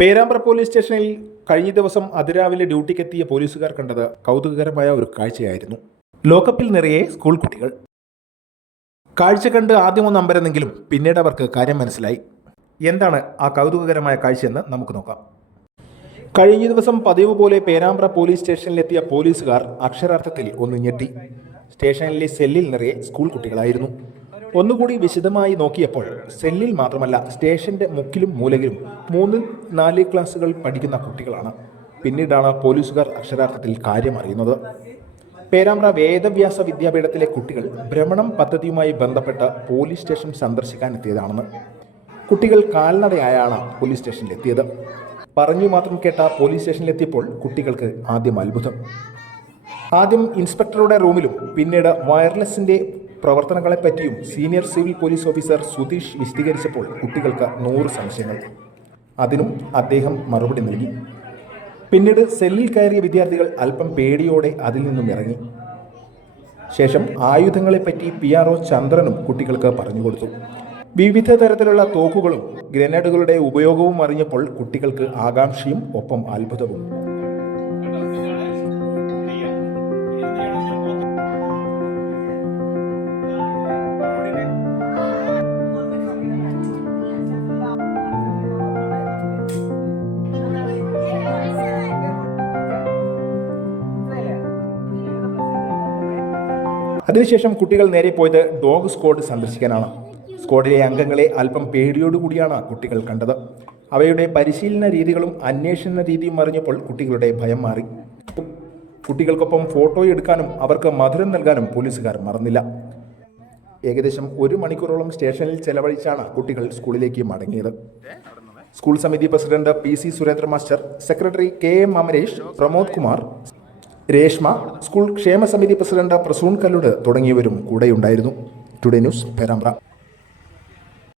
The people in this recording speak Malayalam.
പേരാമ്പ്ര പോലീസ് സ്റ്റേഷനിൽ കഴിഞ്ഞ ദിവസം അതിരാവിലെ ഡ്യൂട്ടിക്കെത്തിയ പോലീസുകാർ കണ്ടത് കൗതുകകരമായ ഒരു കാഴ്ചയായിരുന്നു. ലോക്കപ്പിൽ നിറയെ സ്കൂൾ കുട്ടികൾ. കാഴ്ച കണ്ട് ആദ്യം ഒന്ന് അമ്പരന്നെങ്കിലും പിന്നീട് അവർക്ക് കാര്യം മനസ്സിലായി. എന്താണ് ആ കൗതുകകരമായ കാഴ്ചയെന്ന് നമുക്ക് നോക്കാം. കഴിഞ്ഞ ദിവസം പതിവ് പോലെ പേരാമ്പ്ര പോലീസ് സ്റ്റേഷനിലെത്തിയ പോലീസുകാർ അക്ഷരാർത്ഥത്തിൽ ഒന്ന് ഞെട്ടി. സ്റ്റേഷനിലെ സെല്ലിൽ നിറയെ സ്കൂൾ കുട്ടികളായിരുന്നു. ഒന്നുകൂടി വിശദമായി നോക്കിയപ്പോൾ സെല്ലിൽ മാത്രമല്ല സ്റ്റേഷന്റെ മുക്കിലും മൂലകിലും മൂന്നിൽ നാല് ക്ലാസ്സുകൾ പഠിക്കുന്ന കുട്ടികളാണ്. പിന്നീടാണ് പോലീസുകാർ അക്ഷരാർത്ഥത്തിൽ കാര്യം അറിയുന്നത്. പേരാമ്പ്ര വേദവ്യാസ വിദ്യാപീഠത്തിലെ കുട്ടികൾ ഭ്രമണം പദ്ധതിയുമായി ബന്ധപ്പെട്ട് പോലീസ് സ്റ്റേഷൻ സന്ദർശിക്കാൻ എത്തിയതാണെന്ന്. കുട്ടികൾ കാൽനടയായാണ് പോലീസ് സ്റ്റേഷനിലെത്തിയത്. പറഞ്ഞു മാത്രം കേട്ട പോലീസ് സ്റ്റേഷനിലെത്തിയപ്പോൾ കുട്ടികൾക്ക് ആദ്യം അത്ഭുതം. ആദ്യം ഇൻസ്പെക്ടറുടെ റൂമിലും പിന്നീട് വയർലെസിന്റെ പ്രവർത്തനങ്ങളെപ്പറ്റിയും senior civil police officer Sudheesh വിശദീകരിച്ചപ്പോൾ കുട്ടികൾക്ക് നൂറ് സംശയങ്ങൾ. അതിനും അദ്ദേഹം മറുപടി നൽകി. പിന്നീട് സെല്ലിൽ കയറിയ വിദ്യാർത്ഥികൾ അല്പം പേടിയോടെ അതിൽ നിന്നും ഇറങ്ങി. ശേഷം ആയുധങ്ങളെപ്പറ്റി പി ആർ ഒ ചന്ദ്രനും കുട്ടികൾക്ക് പറഞ്ഞു കൊടുത്തു. വിവിധ തരത്തിലുള്ള തോക്കുകളും ഗ്രനേഡുകളുടെ ഉപയോഗവും അറിഞ്ഞപ്പോൾ കുട്ടികൾക്ക് ആകാംക്ഷയും ഒപ്പം അത്ഭുതവും. അതിനുശേഷം കുട്ടികൾ നേരെ പോയത് ഡോഗ് സ്ക്വാഡ് സന്ദർശിക്കാനാണ്. സ്ക്വാഡിലെ അംഗങ്ങളെ അല്പം പേടിയോടുകൂടിയാണ് കുട്ടികൾ കണ്ടത്. അവയുടെ പരിശീലന രീതികളും അന്വേഷണ രീതിയും അറിഞ്ഞപ്പോൾ കുട്ടികളുടെ ഭയം മാറി. കുട്ടികൾക്കൊപ്പം ഫോട്ടോ എടുക്കാനും അവർക്ക് മധുരം നൽകാനും പോലീസുകാർ മറന്നില്ല. ഏകദേശം ഒരു മണിക്കൂറോളം സ്റ്റേഷനിൽ ചെലവഴിച്ചാണ് കുട്ടികൾ സ്കൂളിലേക്ക് മടങ്ങിയത്. സ്കൂൾ സമിതി president P C Surendra master secretary K M Amaresh Pramod Kumar Reshma school ക്ഷേമസമിതി president Prasoon കല്ലുട് തുടങ്ങിയവരും കൂടെയുണ്ടായിരുന്നു. Today news Perambra.